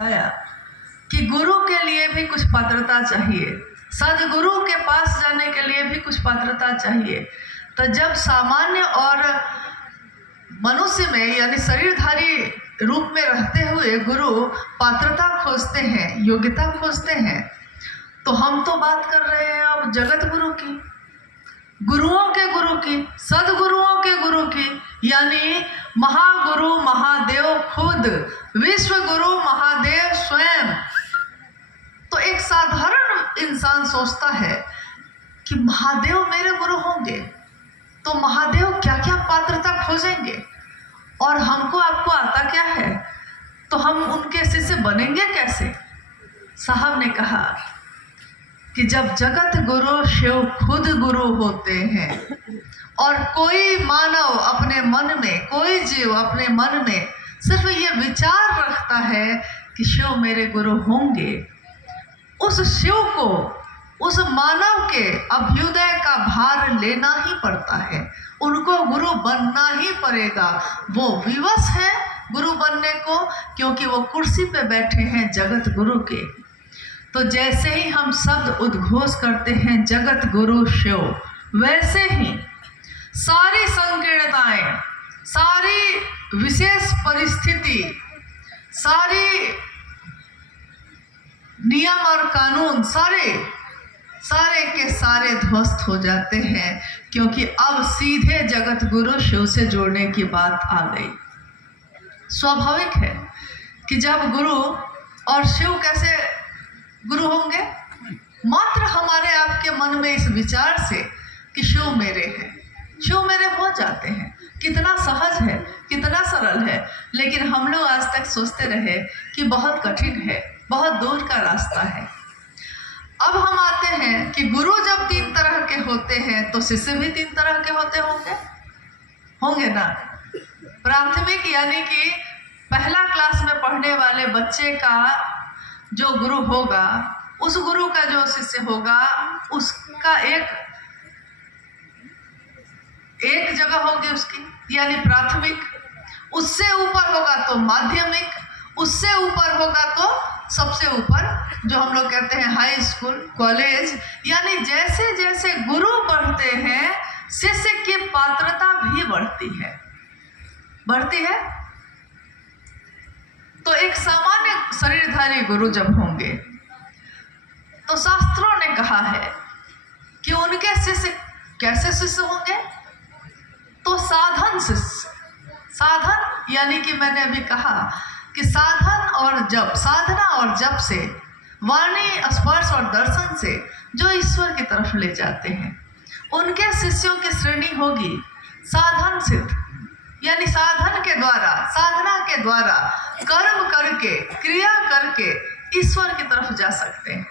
आया कि गुरु के लिए भी कुछ पात्रता चाहिए, सदगुरु के पास जाने के लिए भी कुछ पात्रता चाहिए। तो जब सामान्य और मनुष्य में यानी शरीरधारी रूप में रहते हुए गुरु पात्रता खोजते हैं, योग्यता खोजते हैं, तो हम तो बात कर रहे हैं अब जगत गुरु की, गुरुओं के गुरु की, सदगुरुओं के गुरु की, यानी महागुरु महादेव खुद, विश्व गुरु महादेव स्वयं। तो एक साधारण इंसान सोचता है कि महादेव मेरे गुरु होंगे तो महादेव क्या क्या पात्रता खोजेंगे और हमको आपको आता क्या है, तो हम उनके शिष्य बनेंगे कैसे। साहब ने कहा कि जब जगत गुरु शिव खुद गुरु होते हैं और कोई मानव अपने मन में, कोई जीव अपने मन में सिर्फ ये विचार रखता है कि शिव मेरे गुरु होंगे, उस शिव को, उस मानव के अभ्युदय का भार लेना ही पड़ता है, उनको गुरु बनना ही पड़ेगा। वो विवश है गुरु बनने को, क्योंकि वो कुर्सी पे बैठे हैं जगत गुरु के। तो जैसे ही हम शब्द उद्घोष करते हैं जगत गुरु शिव, वैसे ही सारी संकीर्णताएं, सारी विशेष परिस्थिति, सारी नियम और कानून सारे के सारे ध्वस्त हो जाते हैं, क्योंकि अब सीधे जगत गुरु शिव से जोड़ने की बात आ गई। स्वाभाविक है कि जब गुरु और शिव कैसे गुरु होंगे, मात्र हमारे आपके मन में इस विचार से कि शिव मेरे हैं, शिव मेरे हो जाते हैं। कितना सहज है, कितना सरल है, लेकिन हम लोग आज तक सोचते रहे कि बहुत कठिन है, बहुत दूर का रास्ता है। अब हम आते हैं कि गुरु जब 3 तरह के होते हैं तो शिष्य भी 3 तरह के होंगे ना। प्राथमिक यानी कि पहला क्लास में पढ़ने वाले बच्चे का जो गुरु होगा, उस गुरु का जो शिष्य होगा, उसका एक जगह होगी उसकी, यानी प्राथमिक। उससे ऊपर होगा तो माध्यमिक, उससे ऊपर होगा तो सबसे ऊपर, जो हम लोग कहते हैं हाई स्कूल, कॉलेज। यानी जैसे जैसे गुरु बढ़ते हैं शिष्य की पात्रता भी बढ़ती है। तो एक सामान्य शरीरधारी गुरु जब होंगे तो शास्त्रों ने कहा है कि उनके शिष्य कैसे शिष्य होंगे, तो साधन शिष्य। साधन यानी कि मैंने अभी कहा कि साधना और जप से, वाणी, स्पर्श और दर्शन से जो ईश्वर की तरफ ले जाते हैं, उनके शिष्यों की श्रेणी होगी साधन सिद्ध, यानी साधना के द्वारा कर्म करके, क्रिया करके ईश्वर की तरफ जा सकते हैं।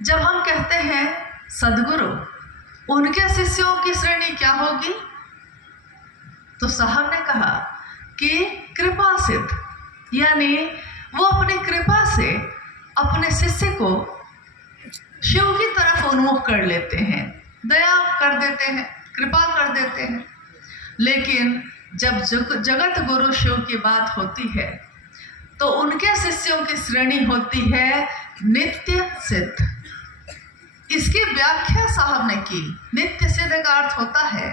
जब हम कहते हैं सदगुरु, उनके शिष्यों की श्रेणी क्या होगी, तो साहब ने कहा कि कृपा सिद्ध, यानी वो अपनी कृपा से अपने शिष्य को शिव की तरफ उन्मुख कर लेते हैं, दया कर देते हैं, कृपा कर देते हैं। लेकिन जब जगत गुरु शिव की बात होती है तो उनके शिष्यों की श्रेणी होती है नित्य सिद्ध। इसकी व्याख्या साहब ने की। नित्य सिद्ध का अर्थ होता है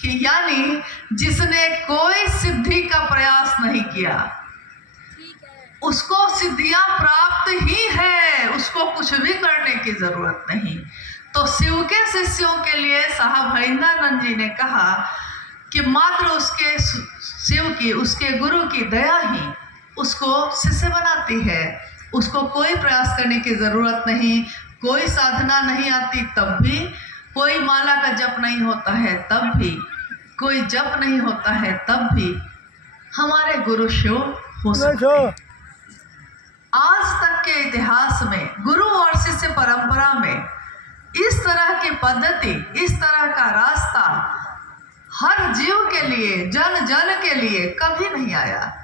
कि यानी जिसने कोई सिद्धि का प्रयास नहीं किया, उसको सिद्धियां प्राप्त ही है, उसको कुछ भी करने की जरूरत नहीं। तो शिव के शिष्यों के लिए साहब हरिंद्रानंद जी ने कहा कि मात्र उसके शिव की, उसके गुरु की दया ही उसको शिष्य बनाती है। उसको कोई प्रयास करने की जरूरत नहीं, कोई साधना नहीं आती तब भी, कोई माला का जप नहीं होता है तब भी, कोई जप नहीं होता है तब भी हमारे गुरु शिव हो सकते हैं। आज तक के इतिहास में गुरु और शिष्य परंपरा में इस तरह की पद्धति, इस तरह का रास्ता हर जीव के लिए, जन जन के लिए कभी नहीं आया।